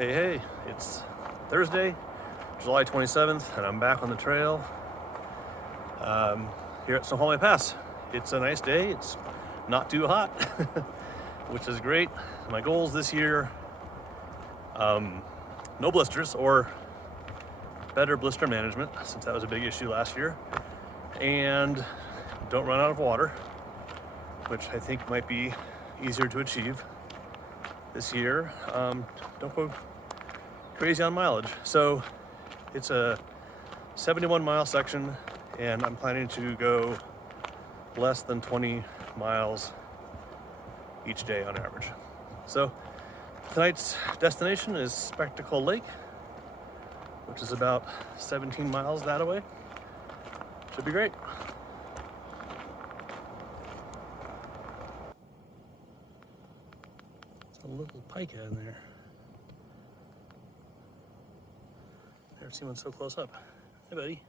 Hey, it's Thursday, July 27th, and I'm back on the trail here at Snoqualmie Pass. It's a nice day, it's not too hot, which is great. My goals this year, no blisters or better blister management, since that was a big issue last year, and don't run out of water, which I think might be easier to achieve this year. Don't go crazy on mileage. So it's a 71 mile section, and I'm planning to go less than 20 miles each day on average. So tonight's destination is Spectacle Lake, which is about 17 miles that way. Should be great. There's a little pika in there. Never seen one so close up. Hey, buddy.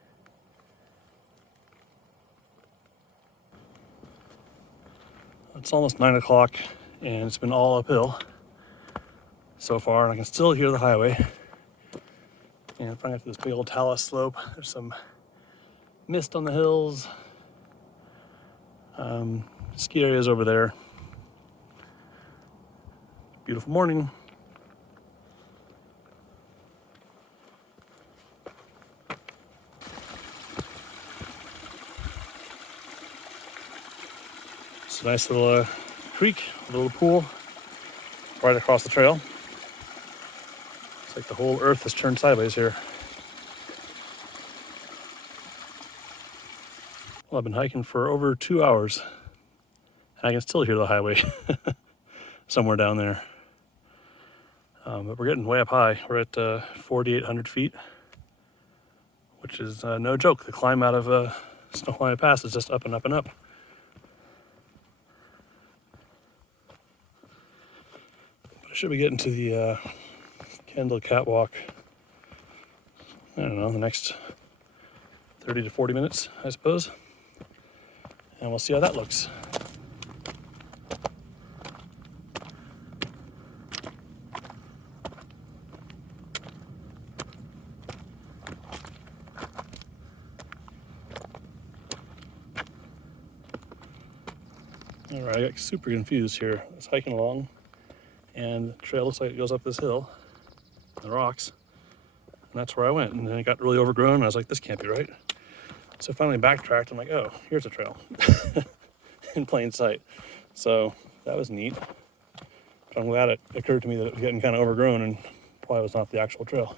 It's almost 9 o'clock, and it's been all uphill so far, and I can still hear the highway. And finally after this big old talus slope, there's some mist on the hills. Ski areas over there. Beautiful morning. It's a nice little creek, a little pool right across the trail. It's like the whole earth has turned sideways here. Well, I've been hiking for over 2 hours, and I can still hear the highway somewhere down there. But we're getting way up high. We're at 4,800 feet, which is no joke. The climb out of Snoqualmie Pass is just up and up and up. But I should be getting to the Kendall Catwalk, I don't know, the next 30 to 40 minutes, I suppose. And we'll see how that looks. All right, I got super confused here. I was hiking along, and the trail looks like it goes up this hill, the rocks, and that's where I went. And then it got really overgrown, and I was like, this can't be right. So I finally backtracked. I'm like, oh, here's a trail in plain sight. So that was neat. But I'm glad it occurred to me that it was getting kind of overgrown and probably was not the actual trail.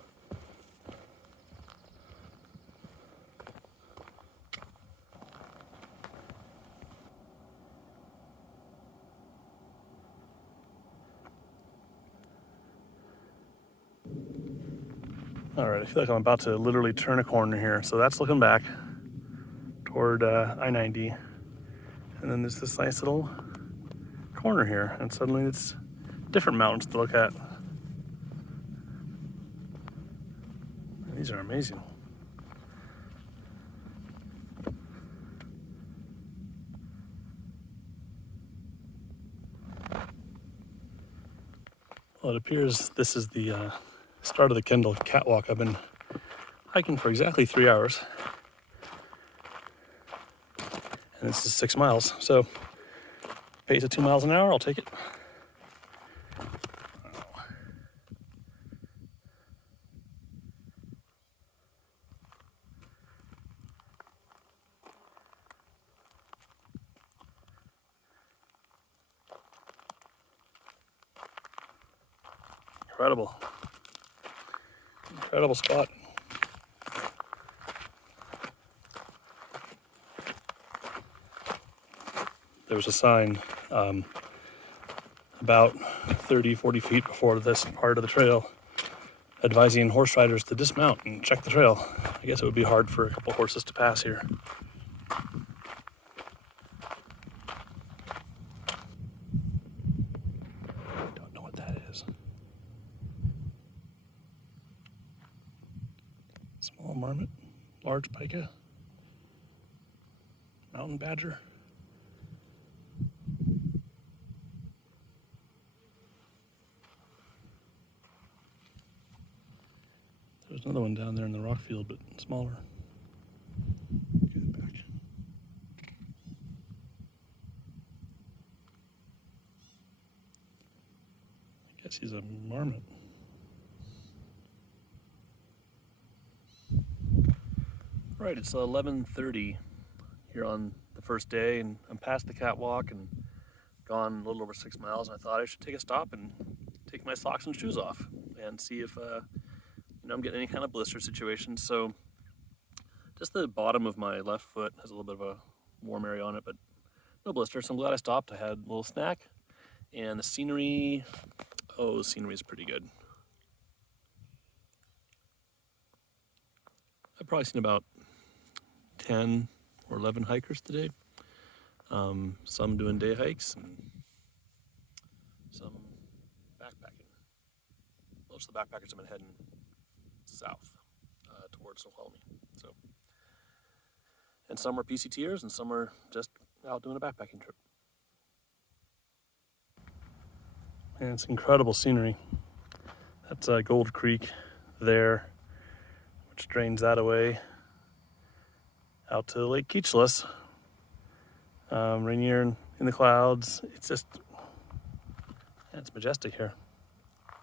All right, I feel like I'm about to literally turn a corner here. So that's looking back toward I-90. And then there's this nice little corner here. And suddenly it's different mountains to look at. These are amazing. Well, it appears this is the start of the Kendall Catwalk. I've been hiking for exactly 3 hours. And this is 6 miles. So, pace of 2 miles an hour, I'll take it. Incredible spot. There was a sign about 30, 40 feet before this part of the trail advising horse riders to dismount and check the trail. I guess it would be hard for a couple horses to pass here. Don't know what that is. Small marmot, large pika, mountain badger. There's another one down there in the rock field, but smaller. Get it back. I guess he's a marmot. All right, it's 11:30 here on the first day, and I'm past the catwalk and gone a little over 6 miles, and I thought I should take a stop and take my socks and shoes off and see if I'm getting any kind of blister situation. So just the bottom of my left foot has a little bit of a warm area on it, but no blister. So I'm glad I stopped. I had a little snack, and the scenery is pretty good. I've probably seen about 10 or 11 hikers today. Some doing day hikes and some backpacking. Most of the backpackers have been heading south towards Snoqualmie. So, and some are PCTers and some are just out doing a backpacking trip. And it's incredible scenery. That's Gold Creek there, which drains that away out to Lake Keechless. Rainier in the clouds. It's just, it's majestic here.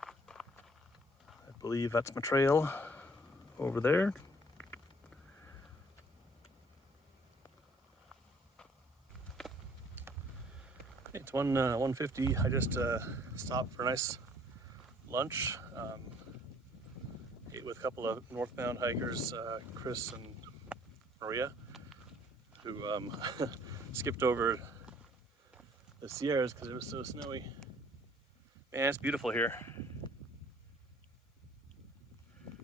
I believe that's my trail over there. It's 1:50. I just stopped for a nice lunch. Ate with a couple of northbound hikers, Chris and Maria, who skipped over the Sierras because it was so snowy. Man, it's beautiful here.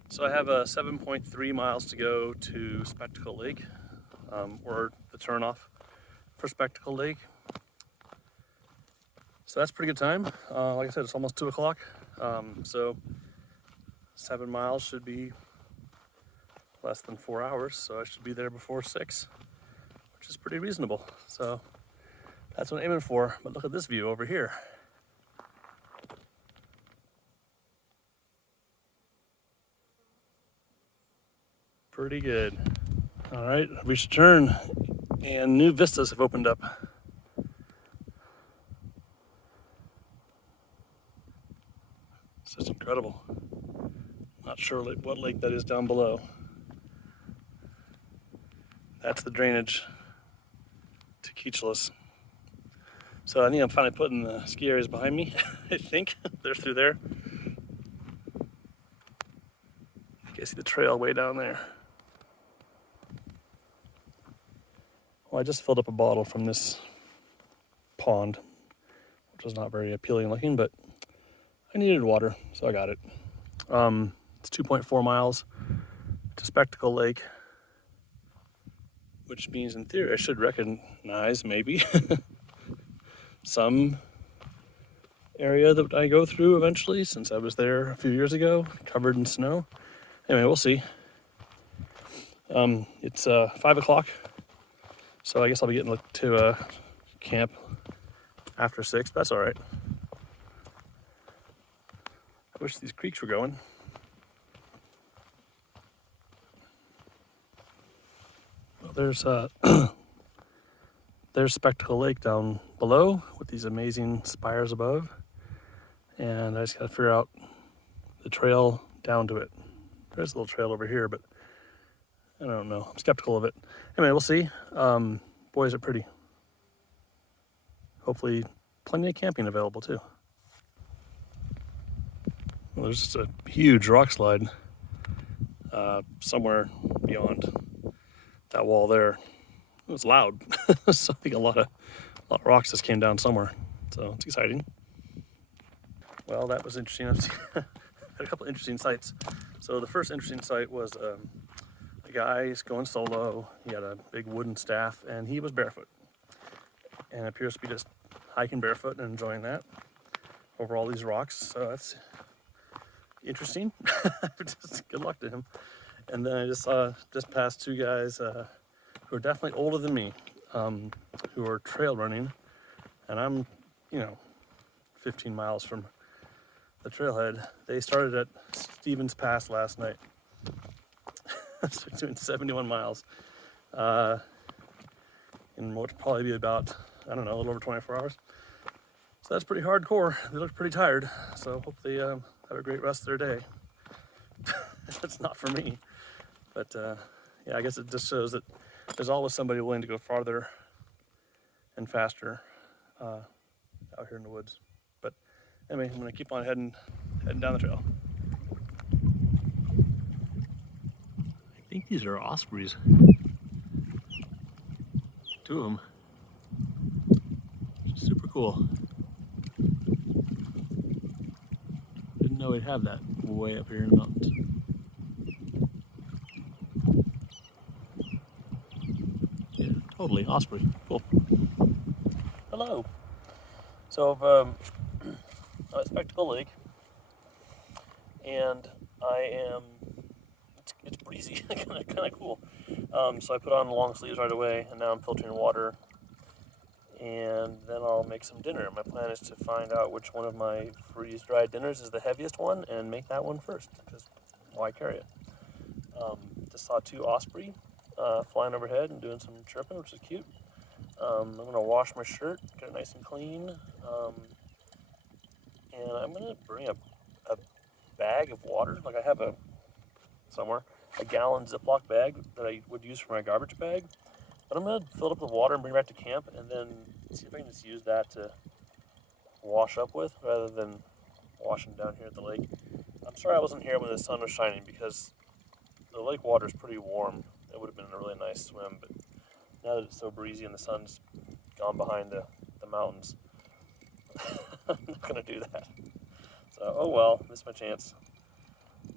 So I have 7.3 miles to go to Spectacle Lake, or the turnoff for Spectacle Lake. So that's a pretty good time. Like I said, it's almost 2 o'clock. So 7 miles should be less than 4 hours. So I should be there before 6, which is pretty reasonable. So that's what I'm aiming for. But look at this view over here. Pretty good. All right, I've reached a turn and new vistas have opened up. It's just incredible. Not sure what lake that is down below. That's the drainage to Keechless. So I think I'm finally putting the ski areas behind me. I think they're through there. You can see the trail way down there. Well, I just filled up a bottle from this pond, which was not very appealing looking, but I needed water, so I got it. It's 2.4 miles to Spectacle Lake, which means in theory I should recognize maybe some area that I go through eventually, since I was there a few years ago, covered in snow. Anyway, we'll see. It's 5 o'clock, so I guess I'll be getting to camp after 6. That's all right. I wish these creeks were going. Well, there's Spectacle Lake down below with these amazing spires above, and I just gotta figure out the trail down to it. There's a little trail over here, but I don't know. I'm skeptical of it. Anyway, we'll see. Boys are pretty. Hopefully, plenty of camping available too. Well, there's just a huge rock slide somewhere beyond that wall there. It was loud, so I think a lot of rocks just came down somewhere. So it's exciting. Well, that was interesting. I've had a couple interesting sights. So the first interesting sight was a guy going solo. He had a big wooden staff, and he was barefoot, and appears to be just hiking barefoot and enjoying that over all these rocks. So that's interesting. Just good luck to him. And then I just saw just past 2 guys who are definitely older than me, who are trail running, and I'm 15 miles from the trailhead. They started at Stevens Pass last night, So doing 71 miles in what would probably be about, I don't know, a little over 24 hours. So that's pretty hardcore. They look pretty tired. So hope they have a great rest of their day. It's not for me. But yeah, I guess it just shows that there's always somebody willing to go farther and faster out here in the woods. But anyway, I'm gonna keep on heading down the trail. I think these are ospreys. 2 of them. Which is super cool. Didn't know we'd have that way up here in the mountains. Yeah, totally osprey. Cool. Hello. So I'm at Spectacle Lake, and it's breezy, kind of cool. So I put on long sleeves right away, and now I'm filtering water, and then I'll make some dinner. My plan is to find out which one of my freeze-dried dinners is the heaviest one and make that one first, because why carry it? Just saw 2 osprey flying overhead and doing some chirping, which is cute. I'm gonna wash my shirt, get it nice and clean, and I'm gonna bring a bag of water. Like I have somewhere a gallon Ziploc bag that I would use for my garbage bag, but I'm gonna fill it up with water and bring it back to camp, and then see if I can just use that to wash up with rather than washing down here at the lake. I'm sorry I wasn't here when the sun was shining, because the lake water is pretty warm. It would have been a really nice swim, but now that it's so breezy and the sun's gone behind the mountains, I'm not gonna do that. So, oh well, missed my chance.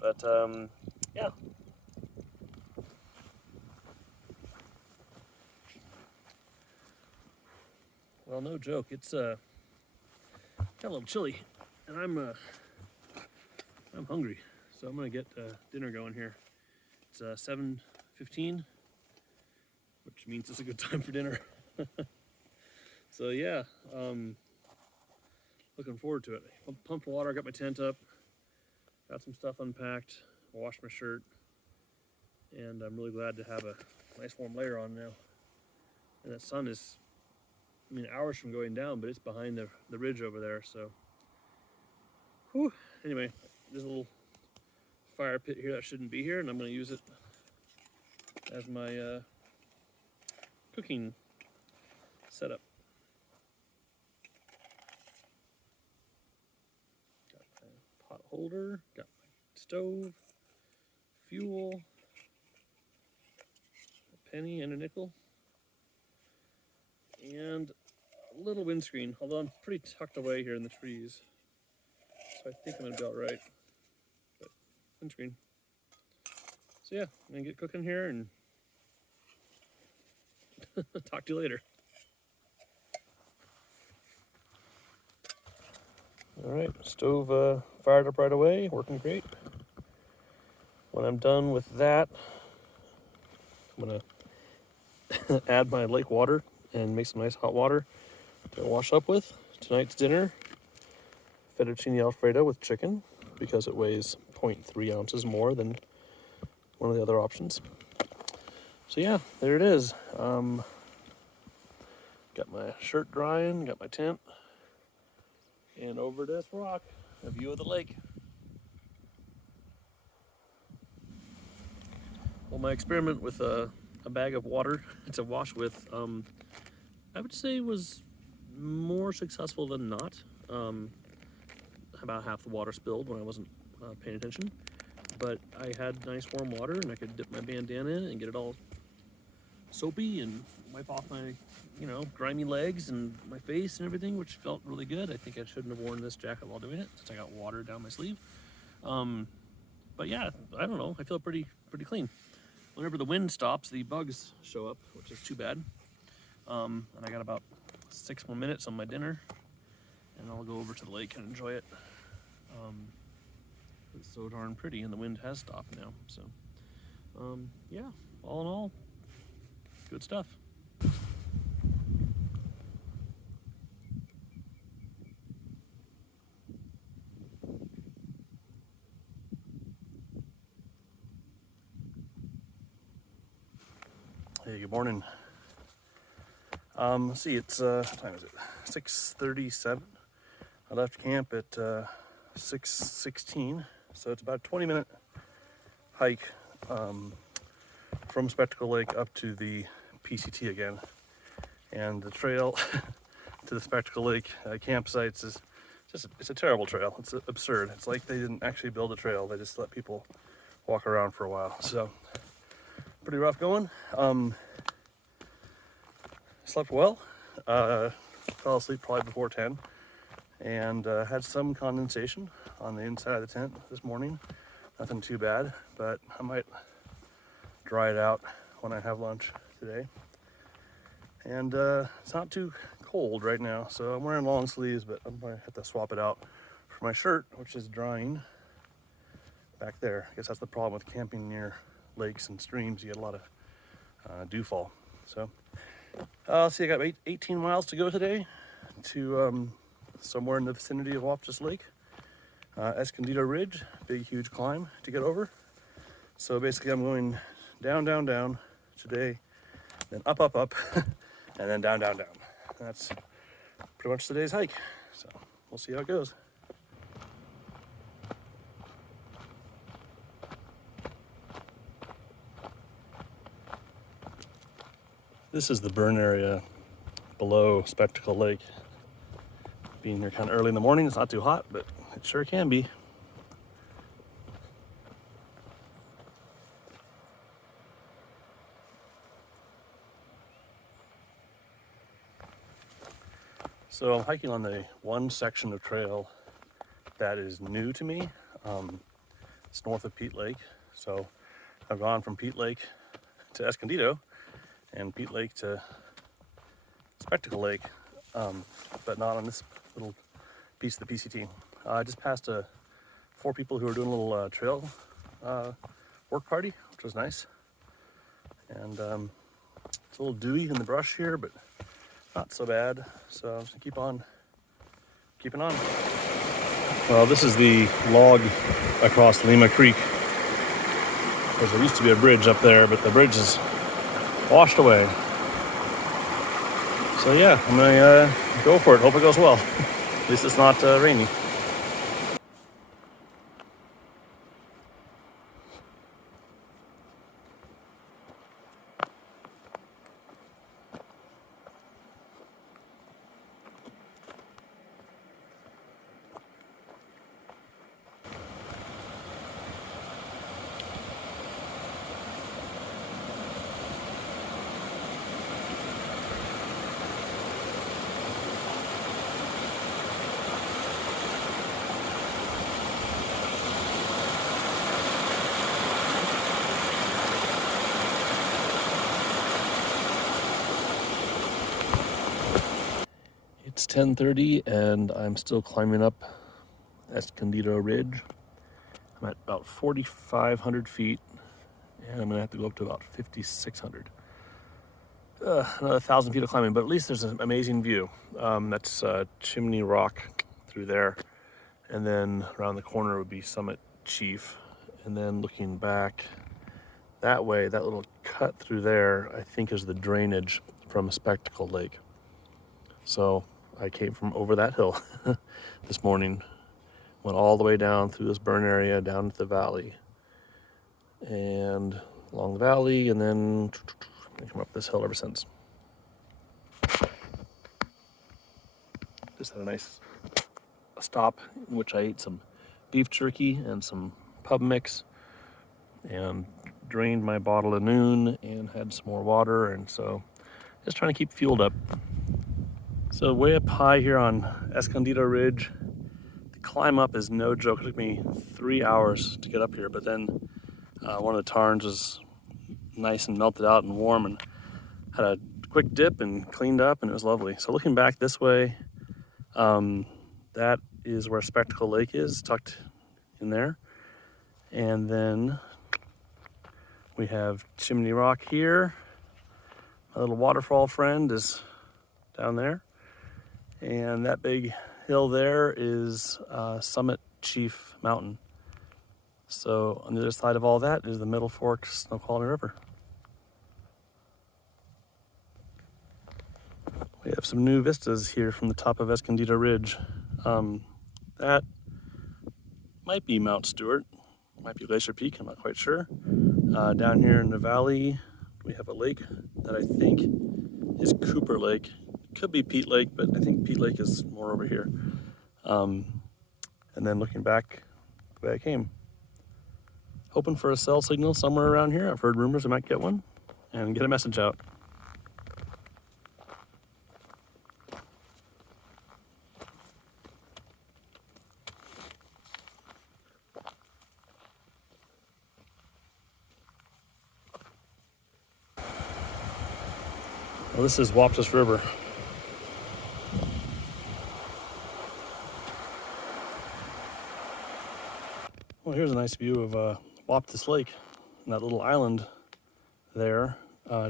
But yeah. Well, no joke. It's got a little chilly, and I'm hungry, so I'm gonna get dinner going here. It's 7:15, which means it's a good time for dinner. So yeah, looking forward to it. Pumped water, got my tent up, got some stuff unpacked, washed my shirt, and I'm really glad to have a nice warm layer on now. And that sun is, I mean, hours from going down, but it's behind the ridge over there, so. Whew. Anyway, there's a little fire pit here that shouldn't be here, and I'm going to use it as my cooking setup. Got my pot holder, got my stove, fuel, a penny and a nickel, and a little windscreen, although I'm pretty tucked away here in the trees, so I think I'm going to be all right. But windscreen. So yeah, I'm going to get cooking here and talk to you later. All right, stove fired up right away, working great. When I'm done with that, I'm gonna add my lake water and make some nice hot water to wash up with. Tonight's dinner, fettuccine alfredo with chicken, because it weighs 0.3 ounces more than one of the other options. So yeah, there it is. Got my shirt drying, got my tent, and over this rock, a view of the lake. Well, my experiment with a bag of water to wash with, I would say was more successful than not. About half the water spilled when I wasn't paying attention, but I had nice warm water and I could dip my bandana in and get it all soapy and wipe off my, grimy legs and my face and everything, which felt really good. I think I shouldn't have worn this jacket while doing it, since I got water down my sleeve. But yeah, I don't know. I feel pretty clean. Whenever the wind stops, the bugs show up, which is too bad. And I got about 6 more minutes on my dinner, and I'll go over to the lake and enjoy it. It's so darn pretty, and the wind has stopped now. So, yeah, all in all, good stuff. Hey, good morning. Let's see, it's what time is it? 6:37. I left camp at 6:16, so it's about a 20-minute hike from Spectacle Lake up to the PCT again. And the trail to the Spectacle Lake campsites is it's a terrible trail. It's absurd. It's like they didn't actually build a trail. They just let people walk around for a while. So pretty rough going. Slept well. Fell asleep probably before 10 and had some condensation on the inside of the tent this morning. Nothing too bad, but I might dry it out when I have lunch today. And it's not too cold right now, so I'm wearing long sleeves, but I'm gonna have to swap it out for my shirt, which is drying back there. I guess that's the problem with camping near lakes and streams. You get a lot of dew fall. So let's see, I got 18 miles to go today to somewhere in the vicinity of Wampus Lake. Escondido Ridge, big, huge climb to get over. So basically I'm going down, down, down today, then up, up, up, and then down, down, down. That's pretty much today's hike. So we'll see how it goes. This is the burn area below Spectacle Lake. Being here kind of early in the morning, it's not too hot, but it sure can be. So I'm hiking on the one section of trail that is new to me. It's north of Peat Lake. So I've gone from Peat Lake to Escondido and Peat Lake to Spectacle Lake, but not on this little piece of the PCT. I just passed 4 people who were doing a little trail work party, which was nice. And it's a little dewy in the brush here, but not so bad. So I'm just gonna keep on keeping on. Well, this is the log across Lima Creek. There used to be a bridge up there, but the bridge is washed away. So yeah, I'm gonna go for it. Hope it goes well. At least it's not rainy. It's 10:30 and I'm still climbing up Escondido Ridge. I'm at about 4,500 feet and I'm gonna have to go up to about 5,600. Another 1,000 feet of climbing, but at least there's an amazing view. That's Chimney Rock through there. And then around the corner would be Summit Chief. And then looking back that way, that little cut through there, I think is the drainage from Spectacle Lake. So I came from over that hill this morning, went all the way down through this burn area, down to the valley, and along the valley, and then I come up this hill ever since. Just had a nice stop in which I ate some beef jerky and some pub mix, and drained my bottle at noon and had some more water, and so just trying to keep fueled up. So way up high here on Escondido Ridge, the climb up is no joke. It took me 3 hours to get up here, but then one of the tarns was nice and melted out and warm, and had a quick dip and cleaned up, and it was lovely. So looking back this way, that is where Spectacle Lake is, tucked in there. And then we have Chimney Rock here. My little waterfall friend is down there. And that big hill there is Summit Chief Mountain. So on the other side of all that is the Middle Fork Snoqualmie River. We have some new vistas here from the top of Escondido Ridge. That might be Mount Stewart, might be Glacier Peak, I'm not quite sure. Down here in the valley, we have a lake that I think is Cooper Lake. It could be Pete Lake, but I think Pete Lake is more over here. And then looking back the way I came, hoping for a cell signal somewhere around here. I've heard rumors I might get one and get a message out. Well, this is Waptus River. Well, here's a nice view of Waptus Lake and that little island there.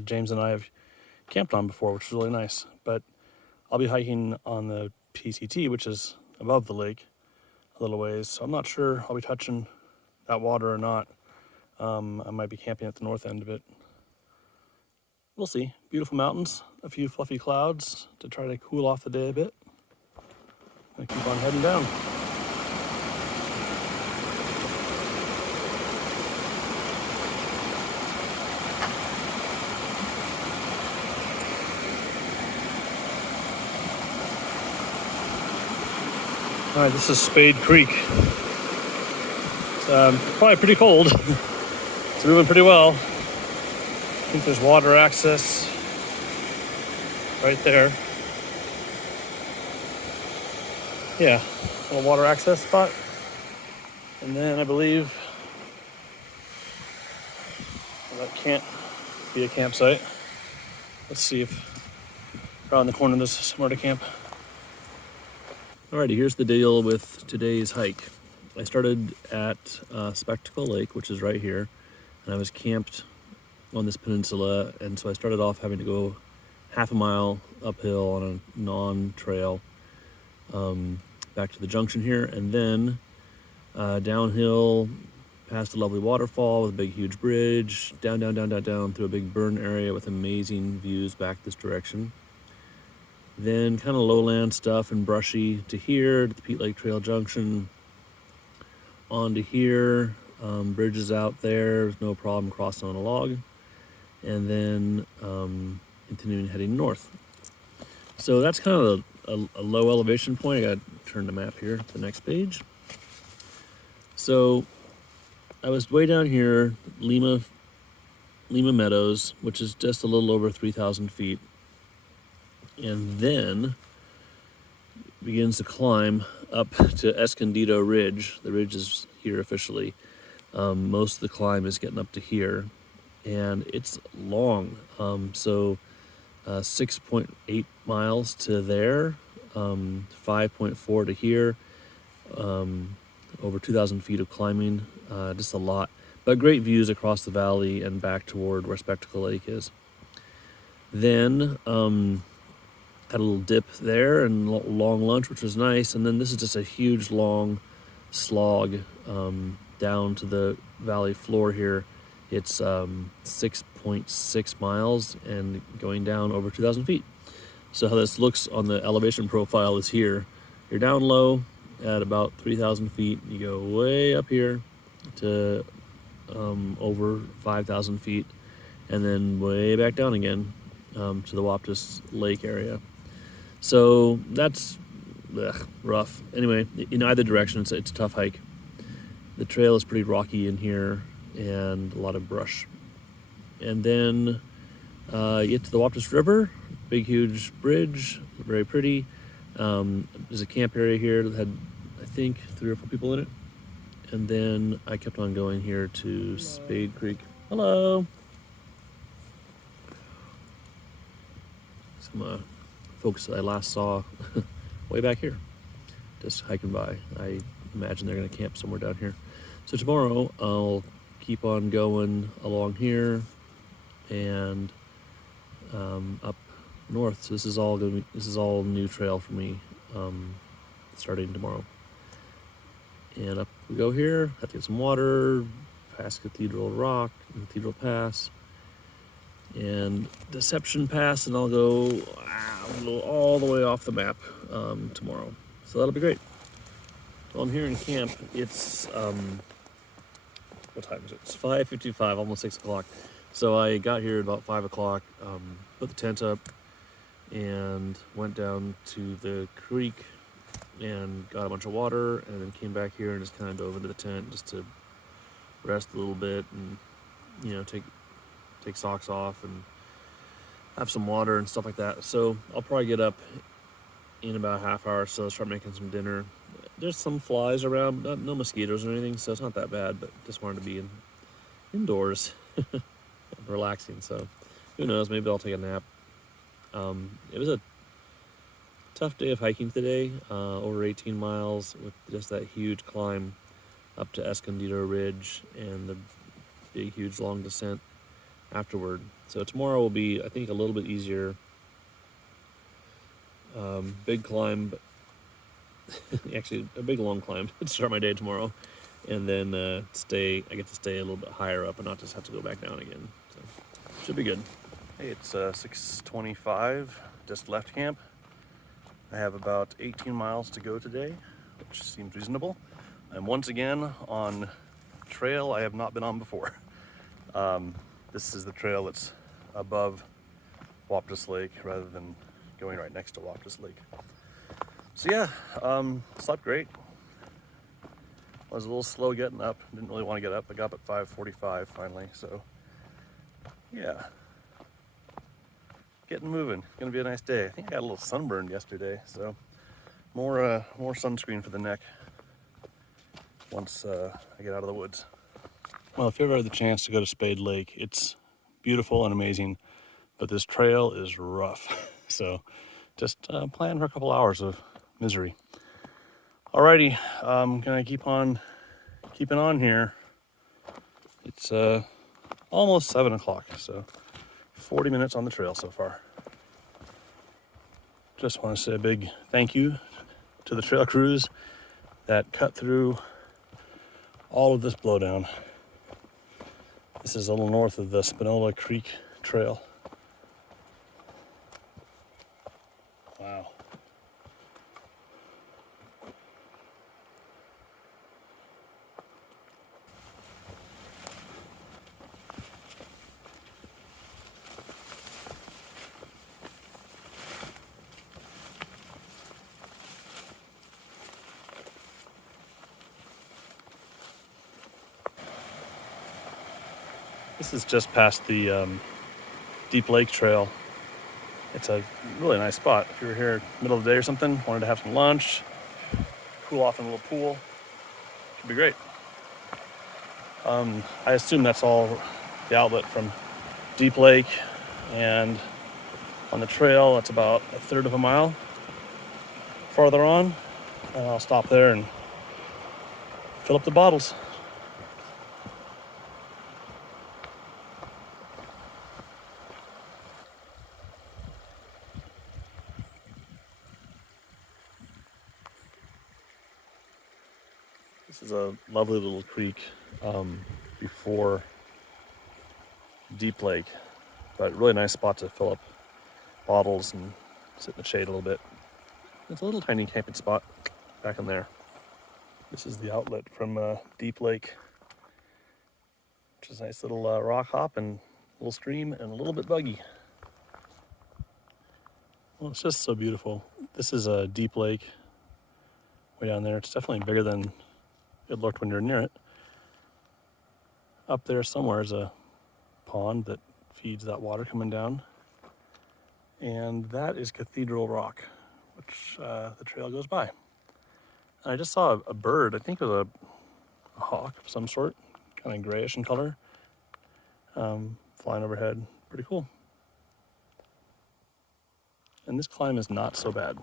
James and I have camped on before, which is really nice. But I'll be hiking on the PCT, which is above the lake a little ways. So I'm not sure I'll be touching that water or not. I might be camping at the north end of it. We'll see. Beautiful mountains, a few fluffy clouds to try to cool off the day a bit. I keep on heading down. All right, this is Spade Creek. It's probably pretty cold. It's moving pretty well. I think there's water access right there. Yeah, a little water access spot. And then I believe that can't be a campsite. Let's see if around the corner there's somewhere to camp. Alrighty, here's the deal with today's hike. I started at Spectacle Lake, which is right here, and I was camped on this peninsula, and so I started off having to go half a mile uphill on a non-trail back to the junction here, and then downhill past a lovely waterfall with a big huge bridge, down through a big burn area with amazing views back this direction. Then kind of lowland stuff and brushy to here, to the Pete Lake Trail Junction, on to here, bridges out there, no problem crossing on a log, and then continuing heading north. So that's kind of a low elevation point. I got to turn the map here to the next page. So I was way down here, Lima Meadows, which is just a little over 3,000 feet. And then begins to climb up to Escondido Ridge. The ridge is here officially. Most of the climb is getting up to here, and it's long. 6.8 miles to there, 5.4 to here, over 2,000 feet of climbing, just a lot. But great views across the valley and back toward where Spectacle Lake is. Then had a little dip there and long lunch, which was nice. And then this is just a huge long slog down to the valley floor here. It's 6.6 miles and going down over 2,000 feet. So how this looks on the elevation profile is here. You're down low at about 3,000 feet. You go way up here to over 5,000 feet, and then way back down again to the Waptus Lake area. So that's rough. Anyway, in either direction, it's a tough hike. The trail is pretty rocky in here and a lot of brush. And then you get to the Waptus River, big, huge bridge, very pretty. There's a camp area here that had, I think, 3 or 4 people in it. And then I kept on going here to Spade Creek. Hello. Some folks that I last saw way back here, just hiking by. I imagine they're going to camp somewhere down here. So tomorrow I'll keep on going along here and up north. So this is all new trail for me, starting tomorrow. And up we go here. Have to get some water, past Cathedral Rock, Cathedral Pass, and Deception Pass, and I'll go all the way off the map tomorrow. So that'll be great. Well, I'm here in camp. It's what time is it? It's 5:55, almost 6 o'clock. So I got here at about 5 o'clock, put the tent up, and went down to the creek and got a bunch of water, and then came back here and just kind of dove into the tent just to rest a little bit and, you know, take socks off and have some water and stuff like that. So I'll probably get up in about a half hour or so, start making some dinner. There's some flies around, no mosquitoes or anything, so it's not that bad, but just wanted to be indoors, relaxing. So who knows, maybe I'll take a nap. It was a tough day of hiking today, over 18 miles with just that huge climb up to Escondido Ridge and the big, huge, long descent afterward. So tomorrow will be, I think, a little bit easier. Big climb, but actually a big long climb to start my day tomorrow, and then I get to stay a little bit higher up and not just have to go back down again. So should be good. Hey, it's 6:25, just left camp. I have about 18 miles to go today, which seems reasonable. I'm once again on a trail I have not been on before. This is the trail that's above Waptus Lake rather than going right next to Waptus Lake. So yeah, slept great. I was a little slow getting up. Didn't really want to get up. I got up at 5:45 finally. So yeah, getting moving. It's gonna be a nice day. I think I got a little sunburned yesterday, so more sunscreen for the neck once I get out of the woods. Well, if you ever had the chance to go to Spade Lake, it's beautiful and amazing, but this trail is rough. So just plan for a couple hours of misery. Alrighty, I'm gonna keep on keeping on here. It's almost 7 o'clock, so 40 minutes on the trail so far. Just want to say a big thank you to the trail crews that cut through all of this blowdown. This is a little north of the Spinola Creek Trail. Wow. This is just past the Deep Lake Trail. It's a really nice spot. If you were here middle of the day or something, wanted to have some lunch, cool off in a little pool, should be great. I assume that's all the outlet from Deep Lake, and on the trail, that's about a third of a mile farther on, and I'll stop there and fill up the bottles. This is a lovely little creek before Deep Lake, but really nice spot to fill up bottles and sit in the shade a little bit. It's a little tiny camping spot back in there. This is the outlet from Deep Lake, which is a nice little rock hop and little stream and a little bit buggy. Well, it's just so beautiful. This is a Deep Lake way down there. It's definitely bigger than it looked when you're near it. Up there somewhere is a pond that feeds that water coming down. And that is Cathedral Rock, which the trail goes by. And I just saw a bird, I think it was a hawk of some sort, kind of grayish in color, flying overhead. Pretty cool. And this climb is not so bad.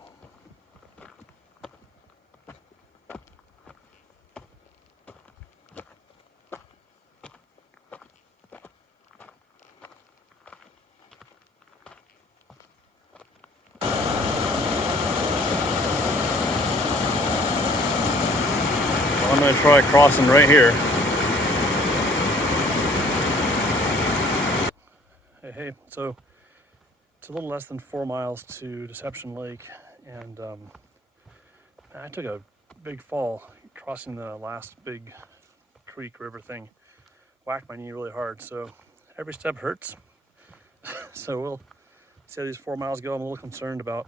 I'm going to try crossing right here. Hey, Okay, so it's a little less than 4 miles to Deception Lake, and I took a big fall crossing the last big creek river thing. Whacked my knee really hard, so every step hurts. So we'll see how these 4 miles go. I'm a little concerned about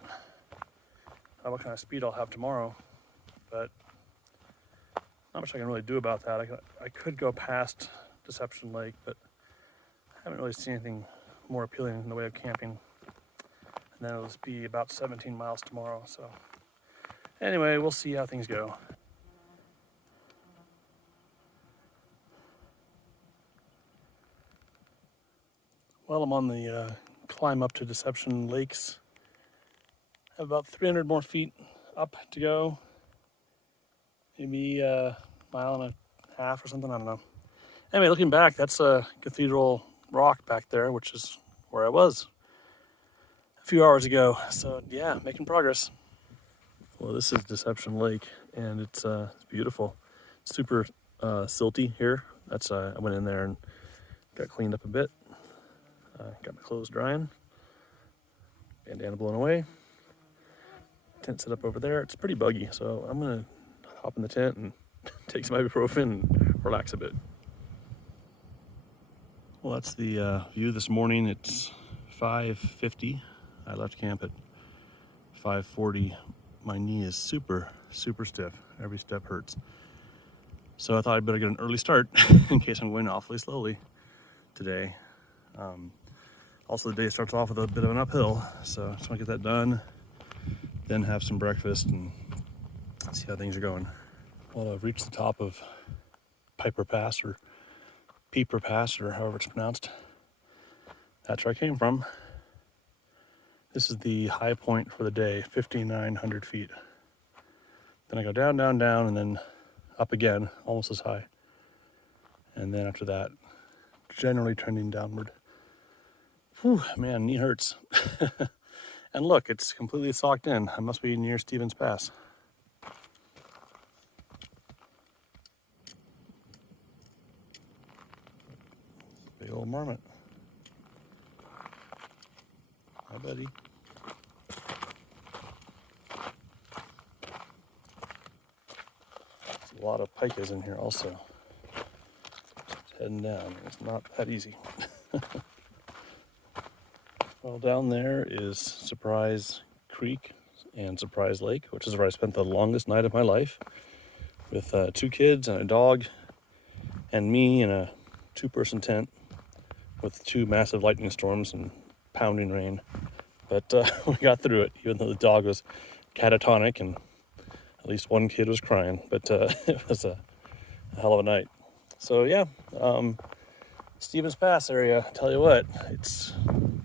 what kind of speed I'll have tomorrow, but not much I can really do about that. I could go past Deception Lake, but I haven't really seen anything more appealing in the way of camping. And then it'll be about 17 miles tomorrow. So anyway, we'll see how things go. Well, I'm on the climb up to Deception Lakes. I have about 300 more feet up to go. Maybe a mile and a half or something, I don't know. Anyway, looking back, that's a Cathedral Rock back there, which is where I was a few hours ago. So yeah, making progress. Well, this is Deception Lake, and it's beautiful. It's super silty here. That's I went in there and got cleaned up a bit. Got my clothes drying. Bandana blown away. Tent set up over there. It's pretty buggy, so I'm gonna hop in the tent and take some ibuprofen and relax a bit. Well, that's the view this morning. It's 5:50. I left camp at 5:40. My knee is super stiff. Every step hurts. So I thought I'd better get an early start in case I'm going awfully slowly today. Also, the day starts off with a bit of an uphill, so I just want to get that done, then have some breakfast and see how things are going. Well, I've reached the top of Piper Pass, or Peeper Pass, or however it's pronounced. That's where I came from. This is the high point for the day, 5,900 feet. Then I go down, down, down, and then up again, almost as high. And then after that, generally trending downward. Whew, man, knee hurts. And look, it's completely socked in. I must be near Stevens Pass. Big old marmot. Hi, buddy. There's a lot of pikas in here also. Just heading down. It's not that easy. Well, down there is Surprise Creek and Surprise Lake, which is where I spent the longest night of my life with 2 kids and a dog and me in a 2-person tent with 2 massive lightning storms and pounding rain. But we got through it, even though the dog was catatonic and at least one kid was crying. But it was a hell of a night. So yeah, Stevens Pass area, tell you what, it's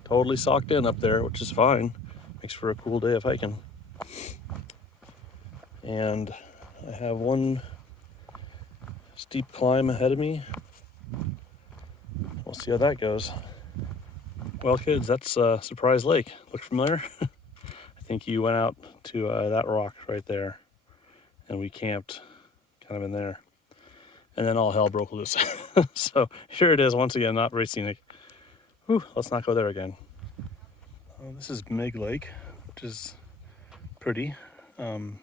totally socked in up there, which is fine. Makes for a cool day of hiking. And I have one steep climb ahead of me. We'll see how that goes. Well, kids, that's Surprise Lake. Look familiar? I think you went out to that rock right there, and we camped kind of in there. And then all hell broke loose. So here it is once again, not very scenic. Whew, let's not go there again. This is Meg Lake, which is pretty. Looks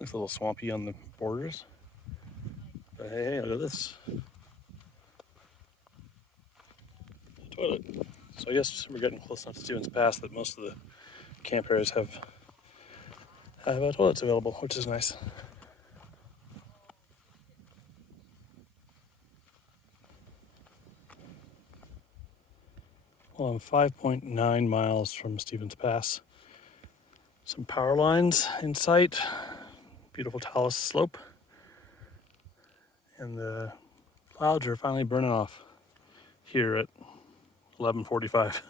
a little swampy on the borders. But hey, look at this. Toilet. So I guess we're getting close enough to Stevens Pass that most of the camp areas have toilets available, which is nice. Well, I'm 5.9 miles from Stevens Pass. Some power lines in sight. Beautiful talus slope. And the clouds are finally burning off here at 11:45.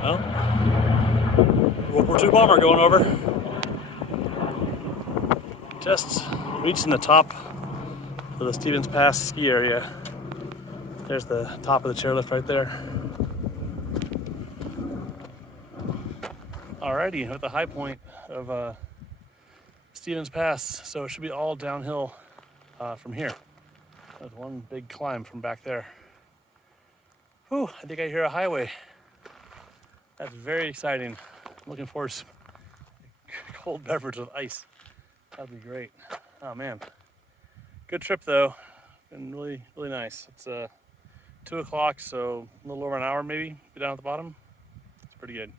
Well, World War II bomber going over. Just reaching the top of the Stevens Pass ski area. There's the top of the chairlift right there. Alrighty, at the high point of Stevens Pass, so it should be all downhill from here. There's one big climb from back there. Whew, I think I hear a highway. That's very exciting. I'm looking forward to some cold beverage with ice. That'd be great. Oh man. Good trip though. Been really, really nice. It's 2 o'clock, so a little over an hour maybe. Be down at the bottom. It's pretty good.